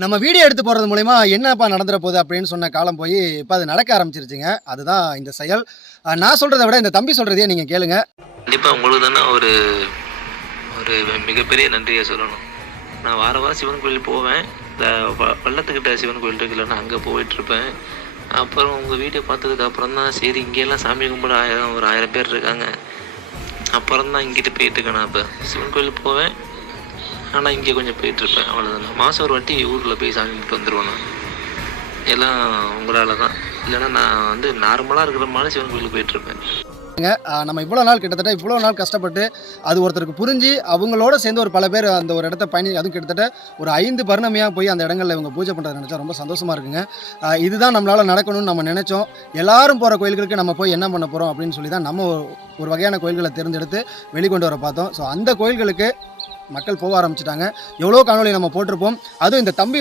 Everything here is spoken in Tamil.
நம்ம வீடியோ எடுத்து போடுறது மூலிமா என்னப்பா நடந்துற போகுது அப்படின்னு சொன்ன காலம் போய் இப்போ அது நடக்க ஆரம்பிச்சிருச்சுங்க. அதுதான் இந்த செயல். நான் சொல்கிறத விட இந்த தம்பி சொல்கிறதையே நீங்கள் கேளுங்க. கண்டிப்பாக உங்களுக்கு தானே ஒரு ஒரு மிகப்பெரிய நன்றியை சொல்லணும். நான் வாரம் சிவன் கோயில் போவேன். இந்த பள்ளத்துக்கிட்ட சிவன் கோயில் இருக்குல்லன்னா அங்கே போயிட்டுருப்பேன். அப்புறம் உங்கள் வீடியோ பார்த்ததுக்கு அப்புறம் தான் சரி இங்கெல்லாம் சாமி கும்பிட ஒரு 1000 பேர் இருக்காங்க. அப்புறம் தான் இங்கிட்டு போயிட்டுருக்கேன். நான் இப்போ சிவன் கோயில் போவேன், ஆனால் இங்கே கொஞ்சம் போயிட்டுருப்பேன். அவ்வளோதான். மாதம் ஒரு வாட்டி ஊரில் போய் சாமி கும்பிட்டு வந்துடுவேன். நான் எல்லாம் உங்களால் தான். இல்லைன்னா நான் நார்மலாக இருக்கிற மாதிரி சிவன் கோயிலுக்கு போயிட்டுருப்பேன். நம்ம இவ்வளோ நாள் கிட்டத்தட்ட இவ்வளோ நாள் கஷ்டப்பட்டு அது ஒருத்தருக்கு புரிஞ்சு அவங்களோட சேர்ந்து ஒரு பல பேர் அந்த ஒரு இடத்த அதுவும் கிட்டத்தட்ட ஒரு 5 பர்ணமையாக போய் அந்த இடங்களில் இவங்க பூஜை பண்ணுறதை நினச்சா ரொம்ப சந்தோஷமாக இருக்குங்க. இதுதான் நம்மளால் நடக்கணும்னு நம்ம நினச்சோம். எல்லாரும் போகிற கோயில்களுக்கு நம்ம போய் என்ன பண்ண போகிறோம் அப்படின்னு சொல்லி தான் நம்ம ஒரு வகையான கோயில்களை தேர்ந்தெடுத்து வெளிக்கொண்டு வர பார்த்தோம். ஸோ அந்த கோயில்களுக்கு மக்கள் போக ஆரம்பிச்சிட்டாங்க. எவ்வளோ காணொலி நம்ம போட்டிருப்போம். அதுவும் இந்த தம்பி